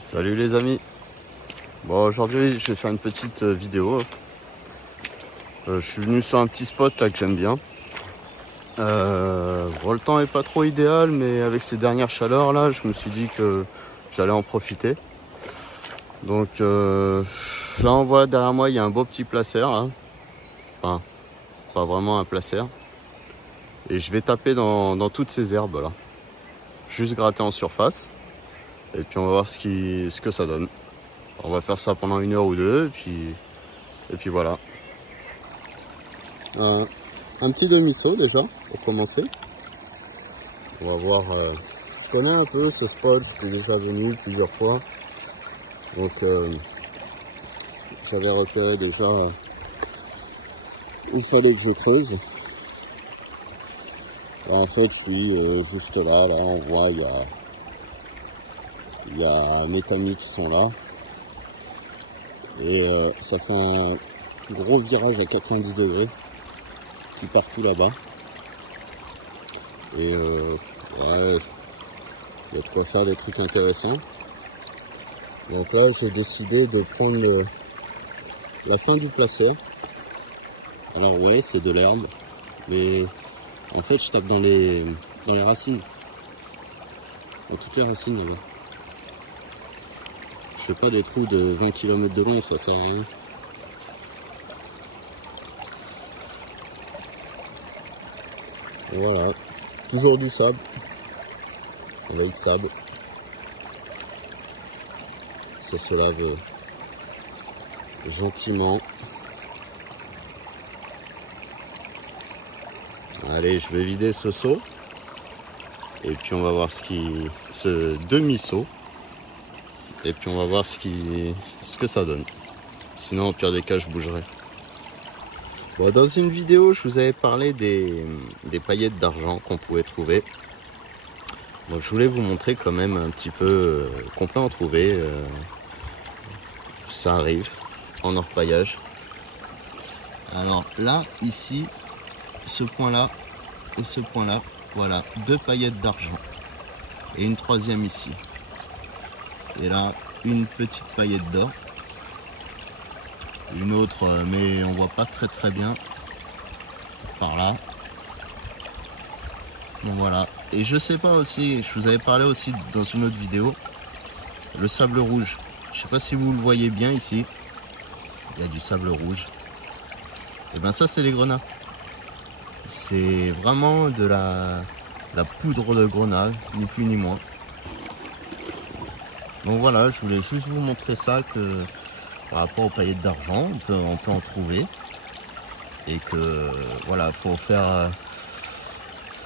Salut les amis. Bon, aujourd'hui je vais faire une petite vidéo. Je suis venu sur un petit spot là que j'aime bien. Bon, le temps est pas trop idéal, mais avec ces dernières chaleurs là, je me suis dit que j'allais en profiter. Donc là on voit derrière moi il y a un beau petit placère là. Enfin, pas vraiment un placère. Et je vais taper dans toutes ces herbes là. Juste gratter en surface. Et puis on va voir ce que ça donne. On va faire ça pendant 1 heure ou 2 et puis voilà. Un petit demi-saut déjà pour commencer. On va voir. Je connais un peu ce spot, j'étais déjà venu plusieurs fois. Donc j'avais repéré déjà où il fallait que je creuse. Alors, en fait je suis juste là, on voit il y a mes tamis qui sont là. Et ça fait un gros virage à 90 degrés qui part tout là-bas. Et ouais, il y a de quoi faire des trucs intéressants. Donc là, j'ai décidé de prendre la fin du placeur. Alors ouais, c'est de l'herbe, mais en fait, je tape dans les racines. Dans toutes les racines là-bas. Je fais pas des trous de 20 km de long, ça sert à rien. Voilà, toujours du sable, avec sable. Ça se lave gentiment. Allez, je vais vider ce seau. Et puis on va voir ce demi-seau. Et puis on va voir ce que ça donne. Sinon au pire des cas je bougerai. Bon, dans une vidéo je vous avais parlé des paillettes d'argent qu'on pouvait trouver. Donc je voulais vous montrer quand même un petit peu qu'on peut en trouver. Ça arrive en orpaillage. Alors là, ici, ce point là et ce point là, voilà, 2 paillettes d'argent. Et une troisième ici. Et là, une petite paillette d'or. Une autre, mais on voit pas très bien. Par là. Bon voilà. Et je sais pas aussi, je vous avais parlé aussi dans une autre vidéo, le sable rouge. Je sais pas si vous le voyez bien ici. Il y a du sable rouge. Et ben ça c'est les grenats. C'est vraiment de la poudre de grenade, ni plus ni moins. Donc voilà, je voulais juste vous montrer ça, que par rapport aux paillettes d'argent, on peut en trouver. Et que voilà, faut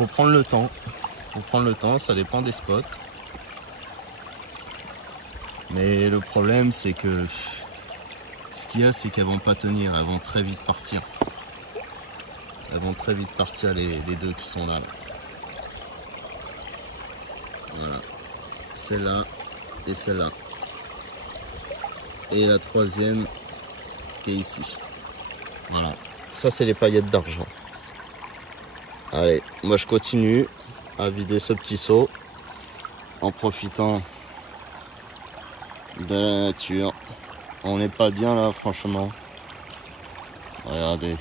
prendre le temps. Faut prendre le temps, ça dépend des spots. Mais le problème c'est que ce qu'il y a, c'est qu'elles vont pas tenir, elles vont très vite partir. Elles vont très vite partir les deux qui sont là. Voilà. Celle-là et celle-là. Et la troisième qui est ici. Voilà. Ça c'est les paillettes d'argent. Allez, moi je continue à vider ce petit seau en profitant de la nature. On n'est pas bien là franchement. Regardez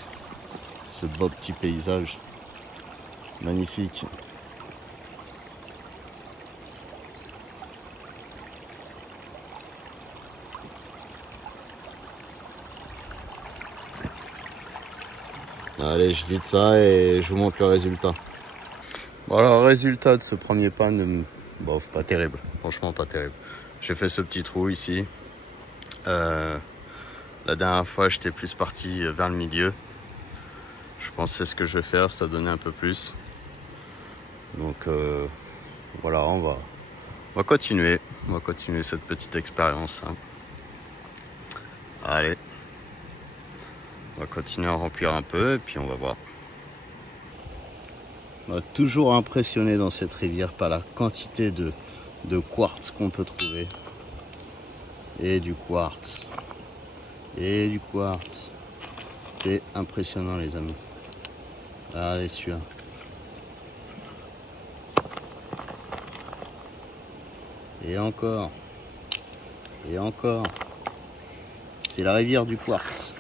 ce beau petit paysage magnifique. Allez, je vide ça et je vous montre le résultat. Bon alors, le résultat de ce premier pas, bon, c'est pas terrible, franchement pas terrible. J'ai fait ce petit trou ici. La dernière fois, j'étais plus parti vers le milieu. Je pense que c'est ce que je vais faire, ça donnait un peu plus. Donc voilà, on va continuer. On va continuer cette petite expérience. Hein. Allez. On va continuer à remplir un peu et puis on va voir. On va toujours impressionné dans cette rivière par la quantité de quartz qu'on peut trouver. Et du quartz. Et du quartz. C'est impressionnant les amis. Allez, celui-là. Et encore. Et encore. C'est la rivière du quartz.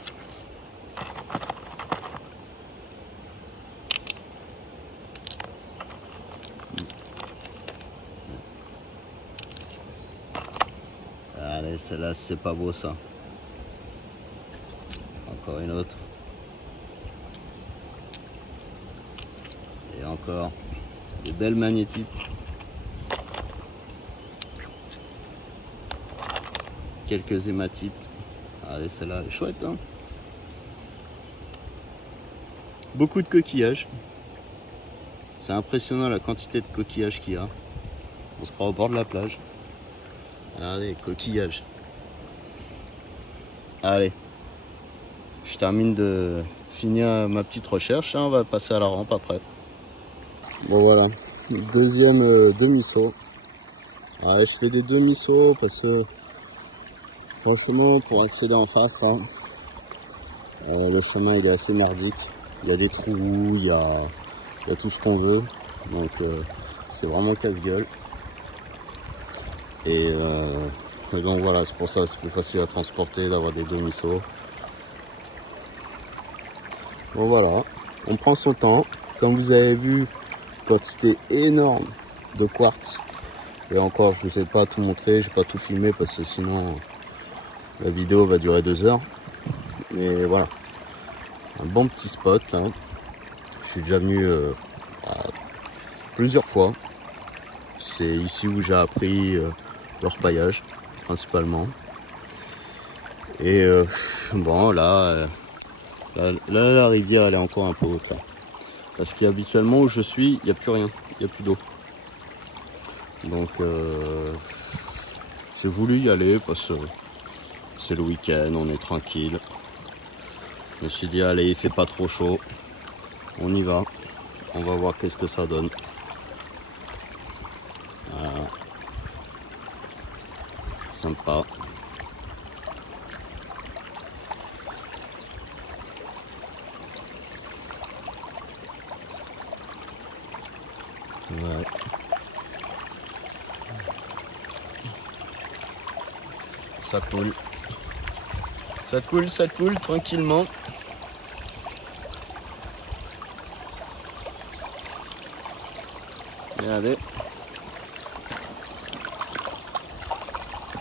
Allez, celle-là, c'est pas beau ça. Encore une autre. Et encore. Des belles magnétites. Quelques hématites. Allez, celle-là, elle est chouette, hein. Beaucoup de coquillages. C'est impressionnant la quantité de coquillages qu'il y a. On se croit au bord de la plage. Regardez, coquillages. Allez. Je termine de finir ma petite recherche. On va passer à la rampe après. Bon voilà. Deuxième demi-saut. Je fais des demi-sauts parce que forcément pour accéder en face, hein, le chemin il est assez merdique. Il y a des trous, il y a tout ce qu'on veut. Donc c'est vraiment casse-gueule. Et donc voilà, c'est pour ça que c'est plus facile à transporter d'avoir des demi-sauts. Bon voilà, on prend son temps. Comme vous avez vu, quantité énorme de quartz. Et encore, je ne vous ai pas tout montré, je n'ai pas tout filmé parce que sinon la vidéo va durer 2 heures. Mais voilà, un bon petit spot là. Je suis déjà venu plusieurs fois. C'est ici où j'ai appris le repaillage principalement. Et bon là, la rivière elle est encore un peu haute là. Parce qu'habituellement où je suis, il n'y a plus rien, il n'y a plus d'eau. Donc j'ai voulu y aller parce que c'est le week-end, on est tranquille. Je me suis dit allez, il fait pas trop chaud, on y va, on va voir qu'est-ce que ça donne. Voilà. Sympa. Ouais. Ça coule. Ça coule tranquillement. Regardez.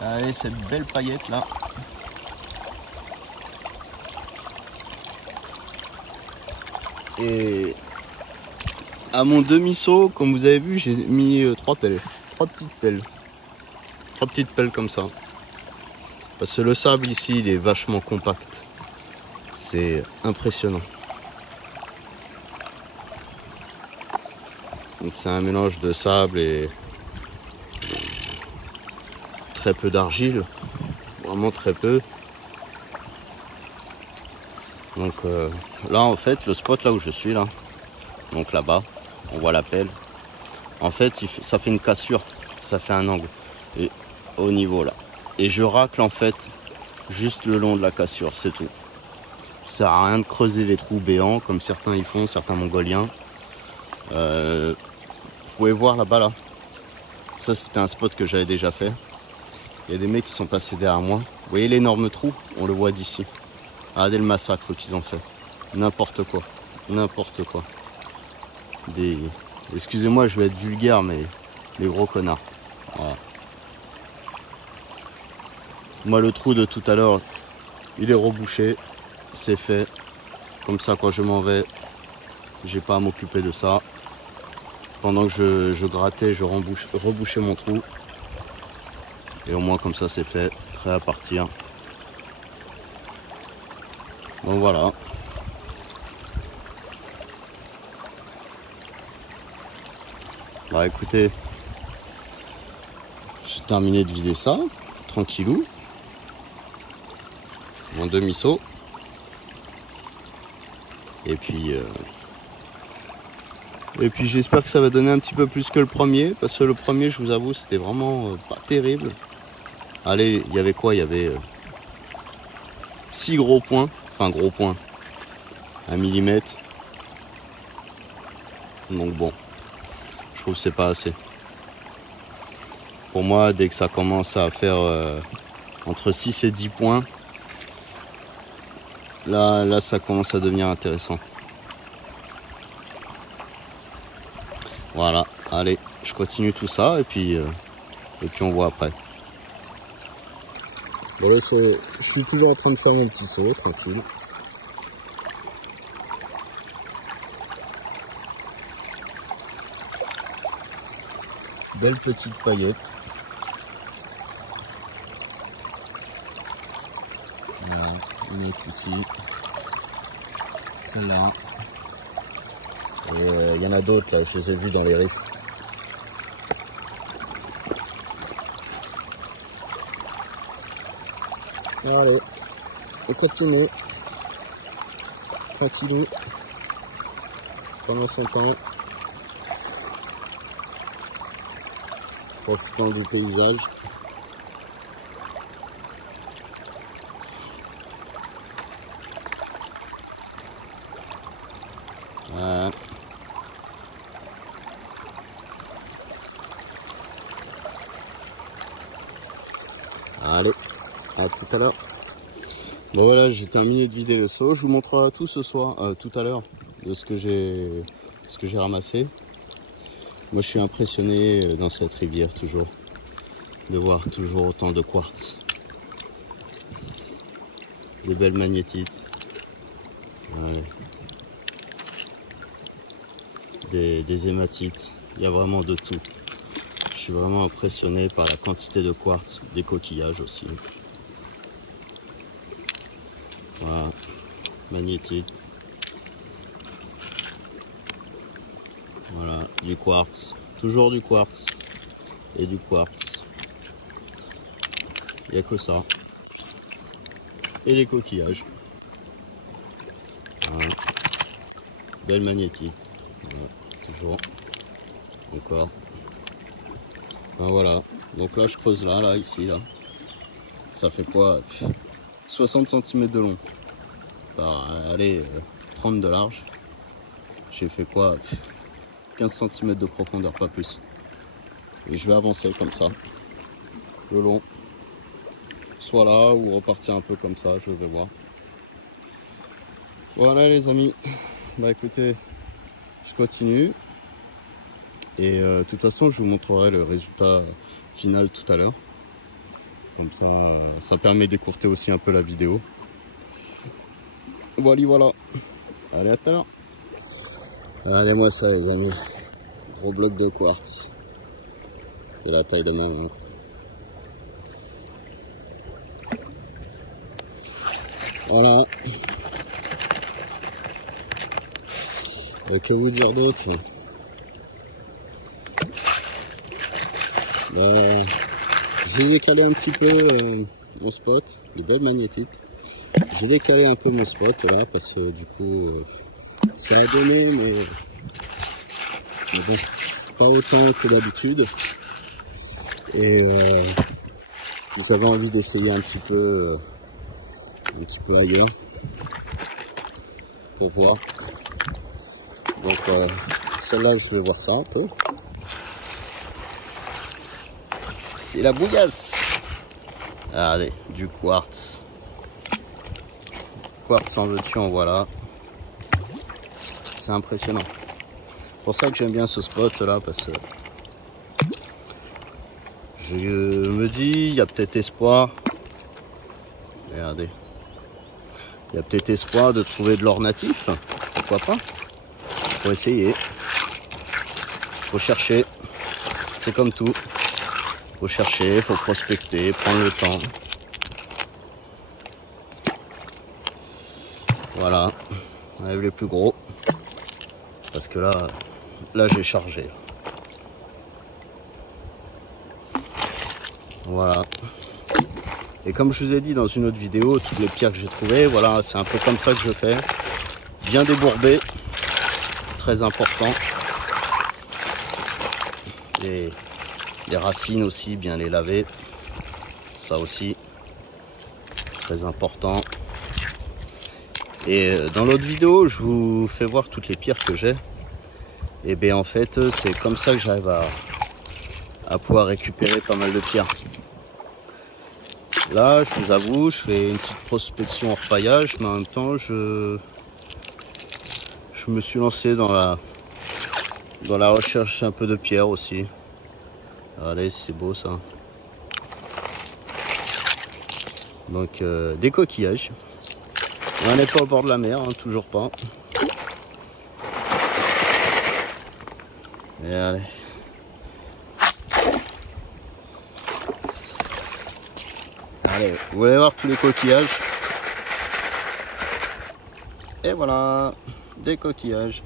Allez, cette belle paillette là. Et à mon demi-saut, comme vous avez vu, j'ai mis 3 pelles. 3 petites pelles. 3 petites pelles comme ça. Parce que le sable ici, il est vachement compact. C'est impressionnant. Donc c'est un mélange de sable et très peu d'argile. Vraiment très peu. Donc là en fait, le spot là où je suis là, donc là-bas, on voit la pelle. En fait, ça fait une cassure, ça fait un angle. Et au niveau là. Et je racle en fait juste le long de la cassure, c'est tout. Ça sert à rien de creuser les trous béants comme certains y font, certains mongoliens. Vous pouvez voir là-bas là. Ça c'était un spot que j'avais déjà fait. Il y a des mecs qui sont passés derrière moi. Vous voyez l'énorme trou? On le voit d'ici. Regardez le massacre qu'ils ont fait. N'importe quoi. N'importe quoi. Excusez-moi, je vais être vulgaire, mais des gros connards. Voilà. Moi, le trou de tout à l'heure, il est rebouché. C'est fait. Comme ça, quand je m'en vais, j'ai pas à m'occuper de ça. Pendant que je grattais, je rebouchais mon trou. Et au moins, comme ça, c'est fait. Prêt à partir. Donc voilà. Bah écoutez, j'ai terminé de vider ça, tranquillou. Mon demi-saut. Et puis j'espère que ça va donner un petit peu plus que le premier. Parce que le premier, je vous avoue, c'était vraiment pas terrible. Allez, il y avait quoi? Il y avait 6 gros points. Enfin gros points. 1 millimètre. Donc bon. Je trouve que c'est pas assez. Pour moi, dès que ça commence à faire entre 6 et 10 points. Là, ça commence à devenir intéressant. Voilà, allez, je continue tout ça et puis on voit après. Bon, là, je suis toujours en train de faire mon petit saut, tranquille. Belle petite paillette. Voilà, on est ici. Celle-là. Et il y en a d'autres là, je les ai vus dans les riffs. Allez, on continue. Tranquille. Pendant son temps. Profitant du paysage. Voilà. Allez, à tout à l'heure. Bon voilà, j'ai terminé de vider le seau. Je vous montrerai tout ce soir, tout à l'heure, de ce que j'ai ramassé. Moi je suis impressionné dans cette rivière toujours, de voir toujours autant de quartz. Des belles magnétites. Ouais. Des hématites. Il y a vraiment de tout. Je suis vraiment impressionné par la quantité de quartz, des coquillages aussi. Voilà, magnétite. Voilà, du quartz, toujours du quartz et du quartz. Il n'y a que ça. Et les coquillages. Voilà. Belle magnétite. Voilà, toujours. Encore. Ben voilà. Donc là, je creuse là, ici, là. Ça fait quoi? 60 cm de long. Par, allez, 30 de large. J'ai fait quoi? 15 cm de profondeur, pas plus. Et je vais avancer comme ça, le long. Soit là, ou repartir un peu comme ça, je vais voir. Voilà les amis. Bah écoutez, je continue. Et de toute façon, je vous montrerai le résultat final tout à l'heure. Comme ça, ça permet d'écourter aussi un peu la vidéo. Voilà. Allez, à tout à l'heure. Regardez-moi ça les amis. Gros bloc de quartz. De la taille de ma main. Voilà. Et que vous dire d'autre? Ben, j'ai décalé un petit peu mon spot, des belles magnétites. J'ai décalé un peu mon spot là parce que du coup ça a donné mais bon, pas autant que d'habitude. Et j'avais envie d'essayer un petit peu ailleurs pour voir. Donc celle-là je vais voir ça un peu. C'est la bouillasse. Allez, du quartz. Quartz en veux-tu en voilà. C'est impressionnant. C'est pour ça que j'aime bien ce spot là parce que je me dis il y a peut-être espoir. Regardez. Il y a peut-être espoir de trouver de l'or natif. Pourquoi pas? Faut essayer. Faut chercher. C'est comme tout. Faut chercher, faut prospecter, prendre le temps. Voilà. On enlève les plus gros. Parce que là j'ai chargé. Voilà. Et comme je vous ai dit dans une autre vidéo, toutes les pierres que j'ai trouvées, voilà, c'est un peu comme ça que je fais. Bien débourbé. Très important. Et les racines aussi, bien les laver. Ça aussi. Très important. Et dans l'autre vidéo, je vous fais voir toutes les pierres que j'ai. Et bien en fait, c'est comme ça que j'arrive à pouvoir récupérer pas mal de pierres. Là, je vous avoue, je fais une petite prospection en repaillage, mais en même temps, je me suis lancé dans la recherche un peu de pierre aussi. Allez, c'est beau ça. Donc, des coquillages. On n'est pas au bord de la mer, hein, toujours pas. Et allez. Allez, vous voulez voir tous les coquillages? Et voilà, des coquillages.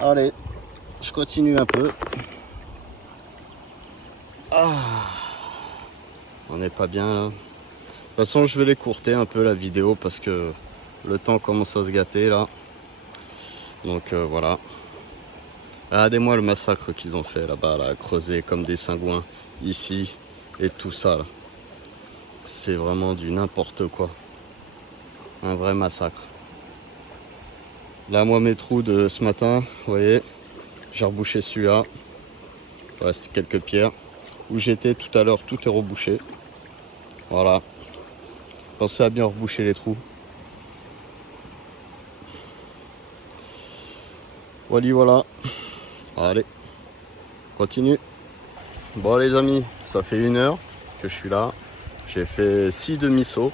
Allez, je continue un peu. Ah, on n'est pas bien là. De toute façon, je vais l'écourter un peu la vidéo parce que le temps commence à se gâter là. Donc voilà. Regardez-moi le massacre qu'ils ont fait là-bas, là, creuser comme des cingouins ici et tout ça là. C'est vraiment du n'importe quoi. Un vrai massacre. Là, moi, mes trous de ce matin, vous voyez, j'ai rebouché celui-là. Il reste quelques pierres. Où j'étais tout à l'heure, tout est rebouché. Voilà. Pensez à bien reboucher les trous. Voilà. Allez, continue. Bon les amis, ça fait 1 heure que je suis là. J'ai fait 6 demi-sauts.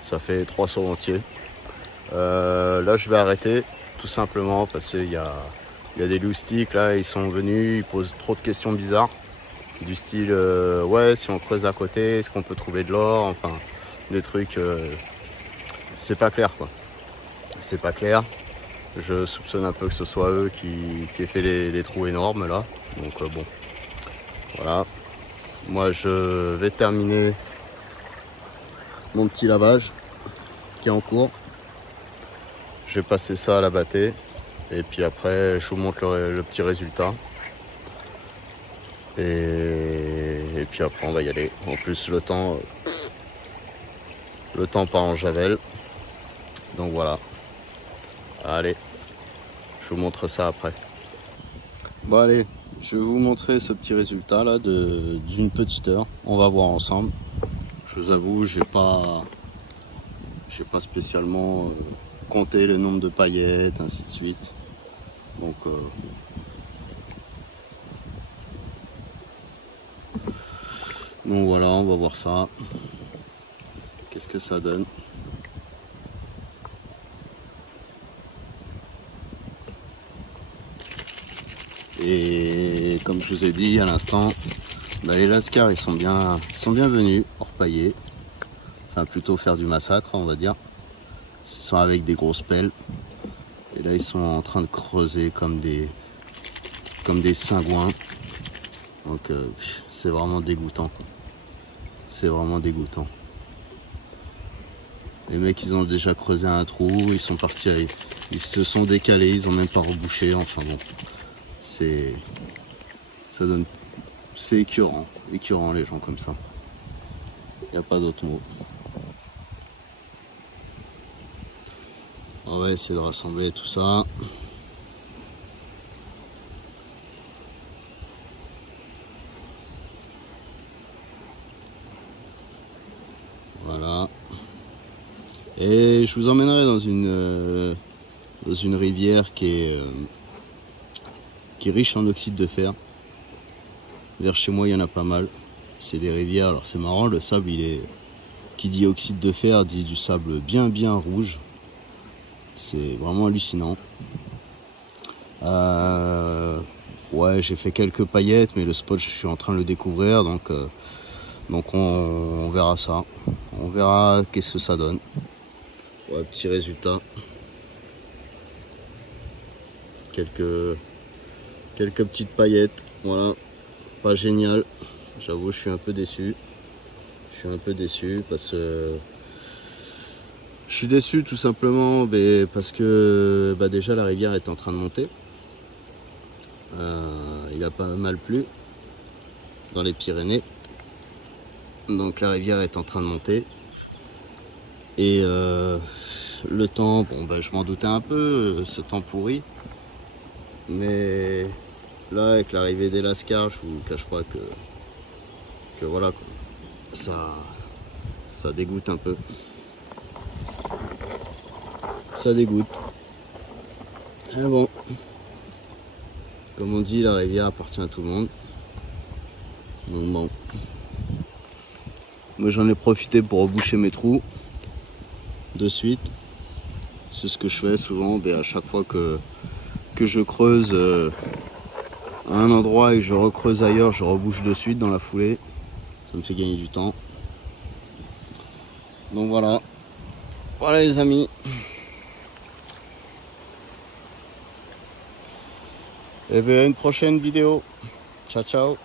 Ça fait 3 sauts entiers. Là je vais arrêter tout simplement parce qu'il y a des loustiques là, ils sont venus, ils posent trop de questions bizarres. Du style, ouais, si on creuse à côté, est-ce qu'on peut trouver de l'or? Enfin, des trucs, c'est pas clair quoi. C'est pas clair. Je soupçonne un peu que ce soit eux qui aient fait les trous énormes là. Donc bon, voilà. Moi je vais terminer mon petit lavage qui est en cours. Je vais passer ça à la battée. Et puis après je vous montre le petit résultat. Et puis après on va y aller. En plus le temps part en javel. Donc voilà. Allez, je vous montre ça après. Bon allez, je vais vous montrer ce petit résultat là d'une petite heure. On va voir ensemble. Je vous avoue, j'ai pas spécialement compté le nombre de paillettes, ainsi de suite. Donc voilà, on va voir ça. Qu'est-ce que ça donne? Et comme je vous ai dit à l'instant, bah les lascars ils sont bien venus repailler, enfin plutôt faire du massacre on va dire. Ils sont avec des grosses pelles et là ils sont en train de creuser comme des cingouins. Donc c'est vraiment dégoûtant quoi. C'est vraiment dégoûtant. Les mecs ils ont déjà creusé un trou, ils sont partis, ils se sont décalés, ils ont même pas rebouché, enfin bon. C'est écœurant les gens comme ça. Il n'y a pas d'autre mot. On va essayer de rassembler tout ça. Voilà. Et je vous emmènerai dans une rivière qui est riche en oxyde de fer. Vers chez moi il y en a pas mal. C'est des rivières, alors c'est marrant, le sable qui dit oxyde de fer dit du sable bien rouge. C'est vraiment hallucinant. Ouais, j'ai fait quelques paillettes, mais le spot je suis en train de le découvrir, donc on verra ça. On verra qu'est-ce que ça donne. Ouais, petit résultat. Quelques petites paillettes, voilà, pas génial, j'avoue je suis un peu déçu. Parce que je suis déçu tout simplement parce que déjà la rivière est en train de monter. Il a pas mal plu dans les Pyrénées, donc la rivière est en train de monter et le temps, bon je m'en doutais un peu, ce temps pourri. Mais là avec l'arrivée des lascars, je vous cache pas que voilà quoi. Ça dégoûte un peu. Ça dégoûte. Mais bon, comme on dit, la rivière appartient à tout le monde. Donc bon, moi j'en ai profité pour reboucher mes trous de suite. C'est ce que je fais souvent, mais à chaque fois que je creuse à un endroit et que je recreuse ailleurs, je rebouche de suite dans la foulée. Ça me fait gagner du temps. Donc voilà. Voilà les amis. Et bien une prochaine vidéo. Ciao ciao.